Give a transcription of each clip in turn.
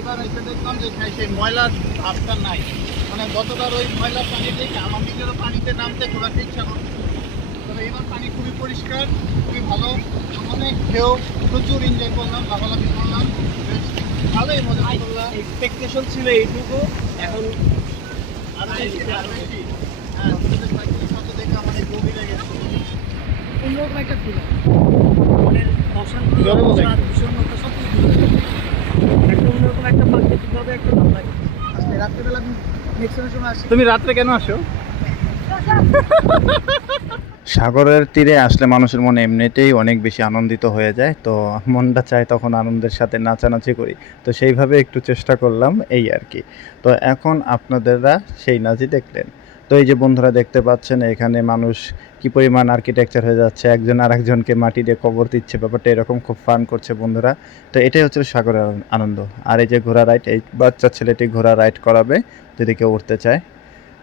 এবার এসে দেখলাম যে সেই ময়লার ভাবটা নাই, মানে গতবার ওই ময়লার পানি দেখে আমার নিজেরও পানিতে নামতে ঘোরার ইচ্ছা করছে। তবে এবার পানি খুবই পরিষ্কার, খুবই ভালো, অনেক ঢেউ, প্রচুর এনজয় করলাম, লাফালাফি করলাম, বেশ ভালোই মজা করলাম। এক্সপেকটেশন ছিল এইটুকু, এখন আর বেশি হ্যাঁ, তোদের বাইকের সাথে দেখে আমার এই গভীরে গেছে অন্যরকম একটা ফিল, মনের অশান্তি, জোরে বলো। বিষণ্ণতা সব কিছু দূরে যায়। একটা অন্যরকম একটা প্রাকৃতিকভাবে একটা ভালো লাগে। আজকে রাত্রেবেলা নেক্সট সময় আসি। তুমি রাত্রে কেন আসো? সাগরের তীরে আসলে মানুষের মনে এমনিতেই অনেক বেশি আনন্দিত হয়ে যায়, তো মনটা চায় তখন আনন্দের সাথে নাচানাচি করি, তো সেইভাবে একটু চেষ্টা করলাম এই আর কি। তো এখন আপনাদেররা সেই নাচই দেখলেন। তো এই যে বন্ধুরা দেখতে পাচ্ছেন এখানে মানুষ কি পরিমাণ আর্কিটেকচার হয়ে যাচ্ছে, একজন আর একজনকে মাটি দিয়ে কবর দিচ্ছে, ব্যাপারটা এরকম খুব ফান করছে বন্ধুরা। তো এটাই হচ্ছে সাগরের আনন্দ। আর এই যে ঘোড়া রাইড, এই বাচ্চা ছেলেটি ঘোড়া রাইড করাবে যদি কেউ উঠতে চায়।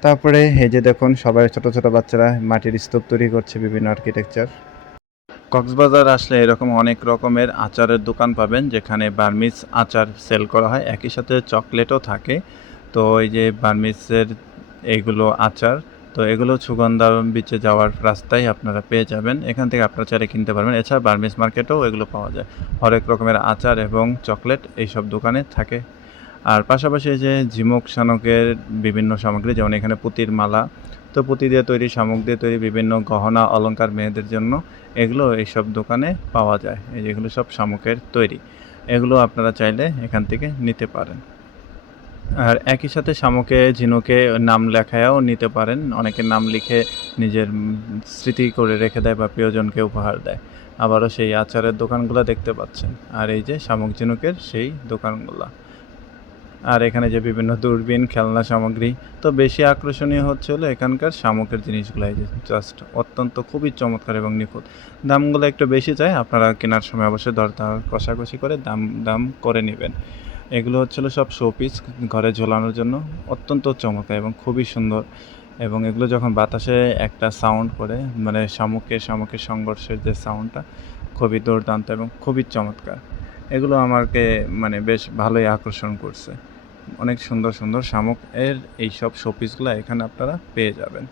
তারপরে এই যে দেখুন সবাই ছোট ছোট বাচ্চারা মাটির স্তূপ তৈরি করছে বিভিন্ন আর্কিটেকচার। কক্সবাজার আসলে এরকম অনেক রকমের আচারের দোকান পাবেন যেখানে বার্মিজ আচার সেল করা হয়, একই সাথে চকলেটও থাকে। তো এই যে বার্মিজের এইগুলো আচার, তো এগুলো সুগন্ধা বিচে যাওয়ার রাস্তায় আপনারা পেয়ে যাবেন, এখান থেকে আপনারা চাইলে কিনতে পারবেন। এছাড়া বার্মিজ মার্কেটেও এগুলো পাওয়া যায়, হরেক রকমের আচার এবং চকলেট এইসব দোকানে থাকে। আর পাশাপাশি যে ঝিনুক শানকের বিভিন্ন সামগ্রী, যেমন এখানে পুঁতির মালা, তো পুঁতি দিয়ে তৈরি, শামুক দিয়ে তৈরি বিভিন্ন গহনা অলংকার মেয়েদের জন্য, এগুলো এইসব দোকানে পাওয়া যায়। এই যেগুলো সব শামুকের তৈরি, এগুলো আপনারা চাইলে এখান থেকে নিতে পারেন। আর একই সাথে শামুকে ঝিনুকে নাম লেখায়ও নিতে পারেন, অনেকের নাম লিখে নিজের স্মৃতি করে রেখে দেয় বা প্রিয়জনকে উপহার দেয়। আবারও সেই আচারের দোকানগুলো দেখতে পাচ্ছেন, আর এই যে শামুক ঝিনুকের সেই দোকানগুলো। আর এখানে যে বিভিন্ন দূরবীন, খেলনা সামগ্রী, তো বেশি আকর্ষণীয় হচ্ছে হলো এখানকার শামুকের জিনিসগুলো, এই যে জাস্ট অত্যন্ত খুবই চমৎকার এবং নিখুঁত। দামগুলো একটু বেশি চাই, আপনারা কেনার সময় অবশ্যই দরদাম কষাকষি করে দাম করে নেবেন। এগুলো হচ্ছিলো সব শোপিস, ঘরে ঝোলানোর জন্য, অত্যন্ত চমৎকার এবং খুবই সুন্দর। এবং এগুলো যখন বাতাসে একটা সাউন্ড করে, মানে শামুকের সংঘর্ষের যে সাউন্ডটা, খুবই দুর্দান্ত এবং খুবই চমৎকার। এগুলো আমাকে মানে বেশ ভালোই আকর্ষণ করছে। অনেক সুন্দর সুন্দর শামুক এর এইসব শোপিসগুলো এখানে আপনারা পেয়ে যাবেন,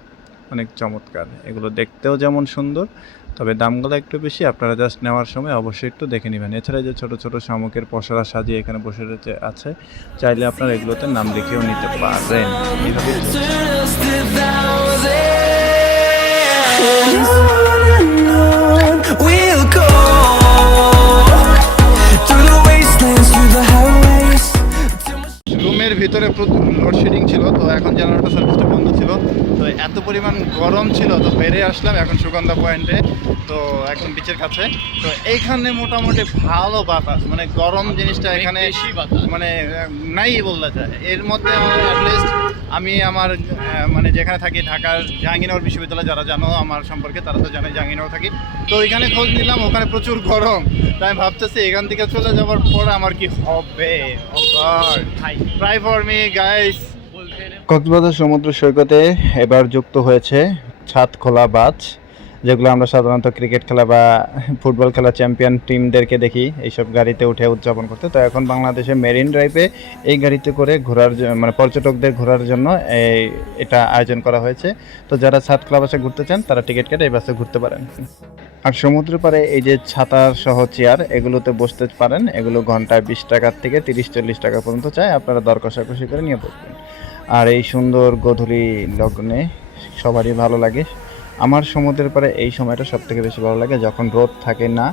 অনেক চমৎকার। এগুলো দেখতেও যেমন সুন্দর, তবে দামগুলো একটু বেশি, আপনারা জাস্ট নেওয়ার সময় অবশ্যই একটু দেখে নেবেন। এছাড়া যে ছোট ছোট শামুকের পসরা সাজিয়ে এখানে বসে রয়েছে আছে, চাইলে আপনারা এগুলোতে নাম লিখেও নিতে পারেন। এইভাবে রুমের ভিতরে প্রচুর লোডশেডিং ছিল, তো এখন জেনারেটর সার্ভিসটা বন্ধ ছিল, তো এত পরিমাণ গরম ছিল, তো বেরিয়ে আসলাম এখন সুগন্ধা পয়েন্টে, তো একদম বিচের কাছে। তো এইখানে মোটামুটি ভালো বাতাস, মানে গরম জিনিসটা এখানে মানে নাই বলতে যায়। এর মধ্যে অ্যাটলিস্ট আমি আমার মানে যেখানে থাকি ঢাকার জাহাঙ্গীরনগর বিশ্ববিদ্যালয়, যারা জানো আমার সম্পর্কে তারা তো জানে জাহাঙ্গীরনগর থাকি, তো ওইখানে খোঁজ নিলাম, ওখানে প্রচুর গরম। তাই আমি ভাবতেছি এখান থেকে চলে যাওয়ার পর আমার কি হবে। Try for me guys. Cox's Bazar সমুদ্র সৈকতে এবার যুক্ত হয়েছে ছাদ খোলা বাস, যেগুলো আমরা সাধারণত ক্রিকেট খেলা বা ফুটবল খেলা চ্যাম্পিয়ন টিমদেরকে দেখি এইসব গাড়িতে উঠে উদযাপন করতে। তো এখন বাংলাদেশে মেরিন ড্রাইভে এই গাড়িতে করে ঘোরার মানে পর্যটকদের ঘোরার জন্য এটা আয়োজন করা হয়েছে। তো যারা ছাদ খোলা বাসে ঘুরতে চান তারা টিকিট কেটে এই বাসে ঘুরতে পারেন। আর সমুদ্র পাড়ে এই যে ছাতার সহ চেয়ার, এগুলোতে বসতে পারেন, এগুলো ঘন্টায় 20 টাকার থেকে 30-40 টাকা পর্যন্ত চায়, আপনারা দর কষাকষি করে নিয়ে বসবেন। আর এই সুন্দর গোধূলি লগ্নে সবারই ভালো লাগে। আমার সমুদ্রের পাড়ে এই সময়টা সব থেকে বেশি ভালো লাগে, যখন রোদ থাকে না,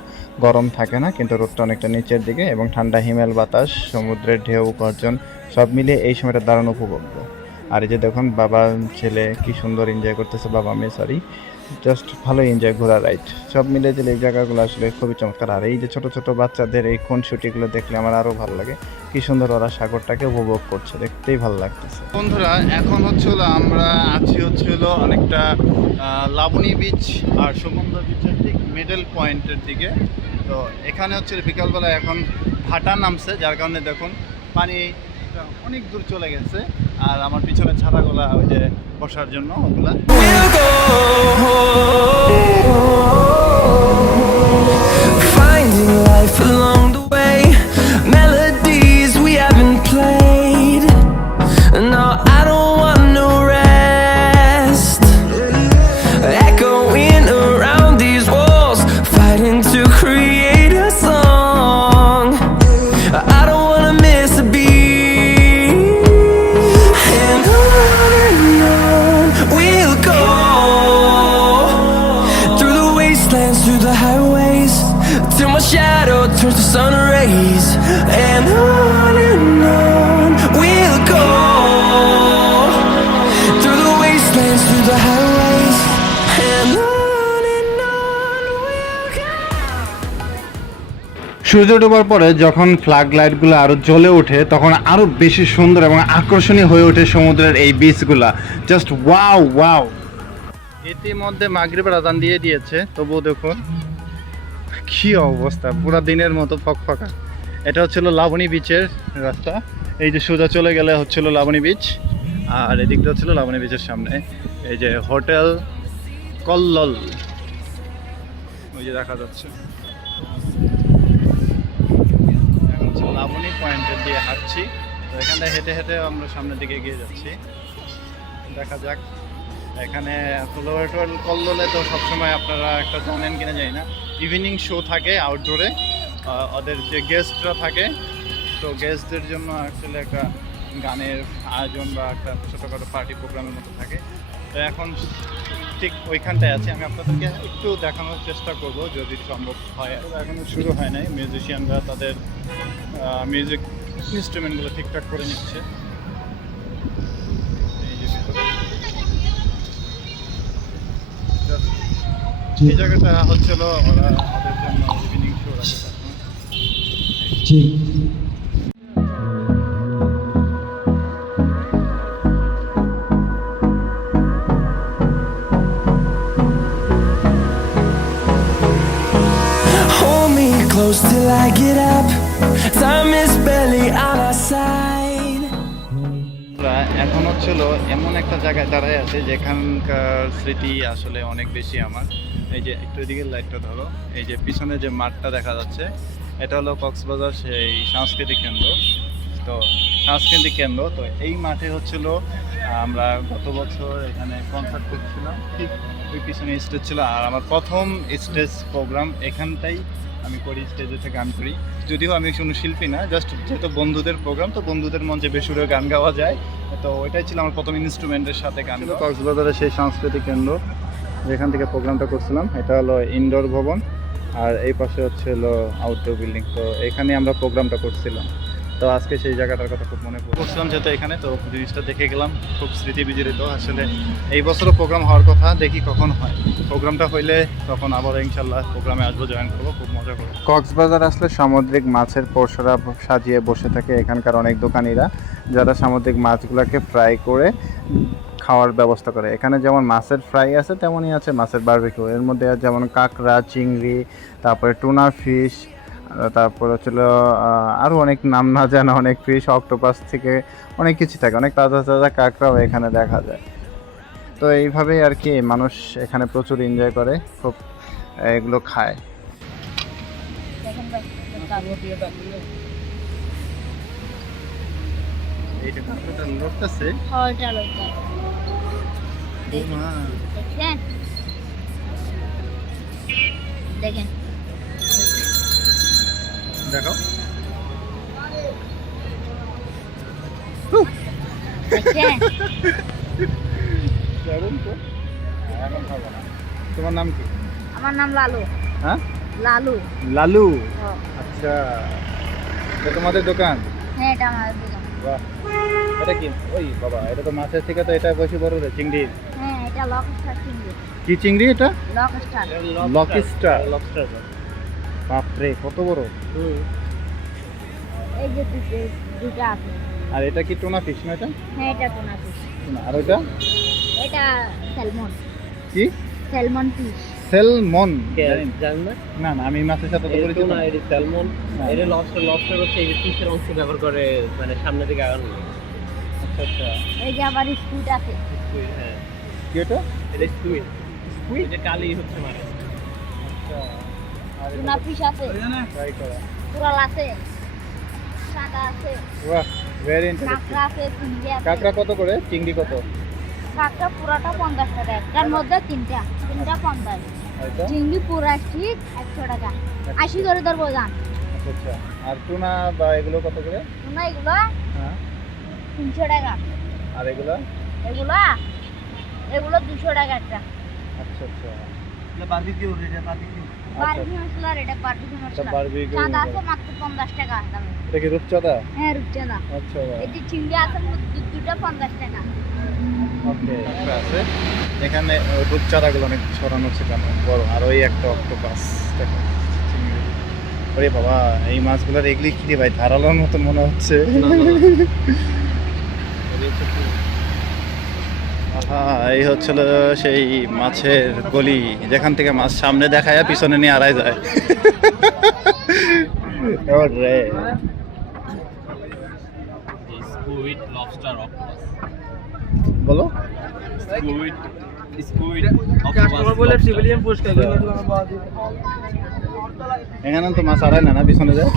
গরম থাকে না, কিন্তু রোদটা অনেকটা নিচের দিকে এবং ঠান্ডা হিমেল বাতাস, সমুদ্রের ঢেউ গর্জন সব মিলিয়ে এই সময়টা দারুণ উপভোগ্য। আর এই যে দেখুন বাবা ছেলে কি সুন্দর এনজয় করতেছে, বাবা মেয়ে সরি, জাস্ট ভালো এনজয়, ঘোরা রাইড সব মিলে দিলে এই জায়গাগুলো আসলে খুবই চমৎকার। আর এই যে ছোট ছোট বাচ্চাদের এই খুনসুটিগুলো দেখলে আমার আরও ভালো লাগে, কি সুন্দর ওরা সাগরটাকে উপভোগ করছে, দেখতেই ভালো লাগতেছে। বন্ধুরা এখন হচ্ছিল আমরা আছি হচ্ছিল অনেকটা লাবণী বিচ আর সুগন্ধা বিচের ঠিক মিডল পয়েন্টের দিকে। তো এখানে হচ্ছে বিকালবেলা এখন ভাটা নামছে, যার কারণে দেখুন পানি অনেক দূর চলে গেছে। আর আমার পিছনে ছাতাগুলা ওই যে বসার জন্য ওগুলা। Finding life along the way, melodies we haven't to be. And on we'll go, through the wastelands, through the highways, till my shadow turns to sun rays. And on we'll go, through the wastelands, through the highways, and on we'll go. সূর্য ডোবার পরে যখন flag লাইটগুলো আরো জ্বলে ওঠে তখন আরো বেশি সুন্দর এবং আকর্ষণীয় হয়ে ওঠে সমুদ্রের এই বিচগুলা। Just wow wow. ইতিমধ্যে মাগরিবের আজান দিয়ে দিয়েছে, তবুও দেখুন কি অবস্থা, পুরা দিনের মতো ফকফকা। এটা হচ্ছিল লাবণী বিচের রাস্তা। এই যে সোজা চলে গেলে হচ্ছিল লাবণী বিচ, আর এদিকটা হচ্ছিল লাবণী বিচের সামনে এই যে হোটেল কল্লোল, ওই যে দেখা যাচ্ছে। এখন হচ্ছে লাবণী পয়েন্টের দিয়ে হাঁটছি, তো এখানে হেঁটে হেঁটে আমরা সামনের দিকে এগিয়ে যাচ্ছি। দেখা যাক। এখানে হোটেল কল্লোলে তো সবসময় আপনারা একটা জানেন কিনা জানি না, ইভিনিং শো থাকে আউটডোরে, ওদের যে গেস্টরা থাকে, তো গেস্টদের জন্য অ্যাকচুয়ালি একটা গানের আয়োজন বা একটা ছোটোখাটো পার্টি প্রোগ্রামের মতো থাকে। তো এখন ঠিক ওইখানটায় আছে, আমি আপনাদেরকে একটু দেখানোর চেষ্টা করব যদি সম্ভব হয়। এখনও শুরু হয় নাই, মিউজিশিয়ানরা তাদের মিউজিক ইনস্ট্রুমেন্টগুলো ঠিকঠাক করে নিচ্ছে। এই যে ভিতরে এই জায়গাটা হচ্ছিল ওরা ওদের জন্য ইভিনিং শো রাখে সবসময়। Hold me close till I get up. Time is barely on our side. আমরা এখন হচ্ছিল এমন একটা জায়গায় দাঁড়ায় আছে যেখানকার স্মৃতি আসলে অনেক বেশি আমার। এই যে একটু এদিকে লাইটটা ধরো, এই যে পিছনে যে মাঠটা দেখা যাচ্ছে এটা হলো কক্সবাজার সেই সাংস্কৃতিক কেন্দ্র। তো সাংস্কৃতিক কেন্দ্র, তো এই মাঠে হচ্ছিল আমরা গত বছর এখানে কনসার্ট করছিলাম, ঠিক ওই পিছনে স্টেজ ছিল। আর আমার প্রথম স্টেজ প্রোগ্রাম এখানটাই আমি করি, স্টেজে গান করি। যদিও আমি কোনো শিল্পী না, জাস্ট যেহেতু বন্ধুদের প্রোগ্রাম, তো বন্ধুদের মঞ্চে বেসুরে গান গাওয়া যায়, তো ওইটাই ছিল আমার প্রথম ইনস্ট্রুমেন্টের সাথে গান। কক্সবাজারের সেই সাংস্কৃতিক কেন্দ্র যেখান থেকে প্রোগ্রামটা করছিলাম, এটা হলো ইনডোর ভবন, আর এই পাশে হচ্ছে হলো আউটডোর বিল্ডিং। তো এখানে আমরা প্রোগ্রামটা করছিলাম। তো আজকে সেই জায়গাটার কথা খুব মনে পড়ছিলাম যেহেতু এখানে, তো জিনিসটা দেখে গেলাম, খুব স্মৃতি বিজড়িত। আসলে এই বছরও প্রোগ্রাম হওয়ার কথা, দেখি কখন হয়। প্রোগ্রামটা হইলে তখন আবার ইনশাল্লাহ প্রোগ্রামে আসবো, জয়েন করবো, খুব মজা করবো। কক্সবাজার আসলে সামুদ্রিক মাছের পসরা সাজিয়ে বসে থাকে এখানকার অনেক দোকানিরা, যারা সামুদ্রিক মাছগুলোকে ফ্রাই করে খাওয়ার ব্যবস্থা করে। এখানে যেমন মাছের ফ্রাই আছে তেমনই আছে মাছের বারবিকিউ। এর মধ্যে যেমন কাঁকড়া, চিংড়ি, তারপরে টুনা ফিশ, তারপর হচ্ছিল আরও অনেক নাম না জানা অনেক ফিশ, অক্টোপাস থেকে অনেক কিছু থাকে, অনেক তাজা তাজা কাঁকড়াও এখানে দেখা যায়। তো এইভাবেই আর কি মানুষ এখানে প্রচুর এনজয় করে, খুব এগুলো খায়। এইটা কাঁকড়াটা লড়তেছে। দেখেন দেখো তোমার নাম কি? আমার নাম লালু। হ্যাঁ, লালু। লালু, ও, আচ্ছা। এটা তোমাদের দোকান? হ্যাঁ, এটা আমার দোকান। বাহ, এটা কি? ওই বাবা, এটা তো মাছের থেকে তো এটা বেশি বড় রে, চিংড়ি। হ্যাঁ, এটা লকস্টার চিংড়ি। কি চিংড়ি এটা? লকস্টার। লকিস্টার। বাপরে, কত বড়! এই যে দুটো আছে। আর এটা কি টুনা ফিশ না? এটা হ্যাঁ, এটা টুনা ফিশ। আর ওটা এটা স্যালমন। কি? Salmon fish. স্যালমন? জানেন না? না না, আমি মাছের সাথে তো পরিচিত না। এটা স্যালমন, এটা লবস্টার হচ্ছে এই যে ফিশের অংশ ব্যবহার করে, মানে সামনে দিকে আগানো। আচ্ছা আচ্ছা। এই যে আবার স্কুইড আছে। হ্যাঁ, কি এটা? এটা স্কুইড। এটা কালি হচ্ছে মানে। আচ্ছা। আর টুনা ফিশ আছে। ট্রাই করা। কোরাল আছে। সাদা আছে। বাহ, ভেরি ইন্টারেস্টিং। কাঁকড়া আছে, চিংড়ি আছে। কাঁকড়া কত করে? চিংড়ি কত? কাঁকড়া পুরাটা 50 টাকা, একটার মধ্যে তিনটা 50। এটা চিংড়ি পুরা ঠিক 100 টাকা। 80 করে ধরবো, যান। আচ্ছা আচ্ছা আচ্ছা। আর টুনা বা এগুলো কত করে? শোনা এগুলো হ্যাঁ। 300 টাকা। আর এগুলো? এগুলো এগুলো 200 টাকা একটা। আচ্ছা আচ্ছা। বারবিকিউ এটা বারবিকিউ। বারবিকিউ মশলা এটা বারবিকিউ আচ্ছা মশলা। বারবিকিউ। চাঁদা আছে মাত্র 50 টাকা দামে। এটা কি রূপচাঁদা? হ্যাঁ রূপচাঁদা। আচ্ছা এই যে চিংড়ি আছে দুটো 50 টাকা। ওকে আছে। এখানে রূপচাঁদাগুলো অনেক ছড়ানো ছিল বড়, আর ওই একটা অক্টোপাস দেখো চিংড়ি। ওরে বাবা, এই মাছগুলোর এগুলি কি রে ভাই, ধারালোর মতন মনে হচ্ছে। আহা, এই হচ্ছিল সেই মাছের গলি যেখান থেকে মাছ সামনে দেখায় পিছনে নিয়ে আড়াই যায়। ওরে Squid, lobster, octopus. বলো। Squid, কাস্টমার বলে সিভিলিয়ান পুরস্কার করে দিলাম বাদ দিতে। এখানে তো মাছ আড়াই না পিছনে যায়।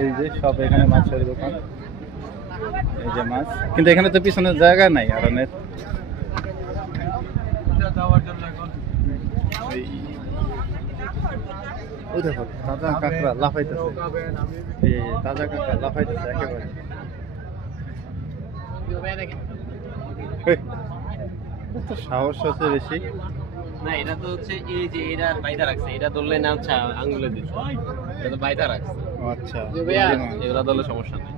এই যে সব এখানে মাছের দোকান, এই যে মাছ, কিন্তু এখানে তো পিছনে জায়গা নাই আড়ানের। ওই দেখো তাজা কাঁকড়া লাফাইতেছে, এই তাজা কাঁকড়া লাফাইতেছে একেবারে। এই, এত সাহস আছে বেশি। না এটা তো হচ্ছে এই যে এটা বাইদা রাখছে, এটা ধরলে না হচ্ছে আঙ্গুলে দিচ্ছে, এটা তো বাইদা রাখছে। ও আচ্ছা, এগুলা ধরলে সমস্যা নেই।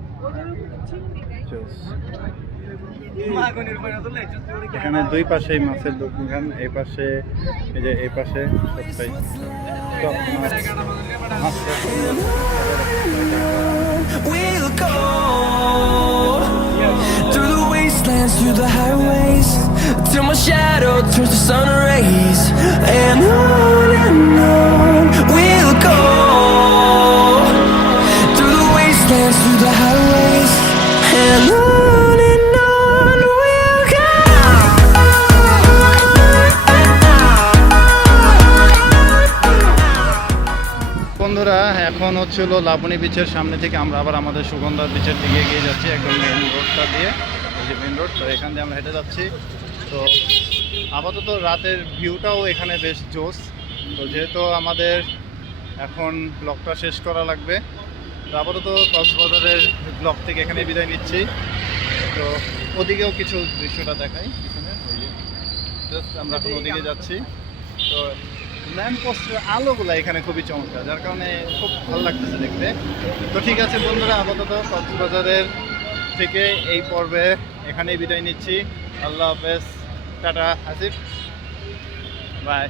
এখানে দুই পাশেই মাছের দোকান, এই পাশে এই যে এই পাশে সবটাই সব মাছ। We'll go through the wastelands, through the highways, till my shadow turns to sun rays, and on we'll go through the wastelands, through the highways, and on we'll go. বন্ধুরা এখন হচ্ছিল লাবণী বিচের সামনে থেকে আমরা আবার আমাদের সুগন্ধা বিচের দিকে এগিয়ে যাচ্ছি, একদম মেন রোডটা দিয়ে, এই যে মেন রোড, তো এখান দিয়ে আমরা হেঁটে যাচ্ছি। তো আপাতত রাতের ভিউটাও এখানে বেশ জোস। তো যেহেতু আমাদের এখন ব্লগটা শেষ করা লাগবে, তো আপাতত কক্সবাজারের ব্লগ থেকে এখানে বিদায় নিচ্ছি। তো ওদিকেও কিছু দৃশ্যটা দেখাই পিছনে, ওই যে জাস্ট আমরা এখন ওদিকে যাচ্ছি। তো ল্যাম্প পোস্টের আলোগুলো এখানে খুবই চমৎকার, যার কারণে খুব ভালো লাগতেছে দেখতে। তো ঠিক আছে বন্ধুরা, আপাতত কক্সবাজারের থেকে এই পর্বে এখানেই বিদায় নিচ্ছি। আল্লাহ হাফেজ, টাটা, আসিফ, বাই।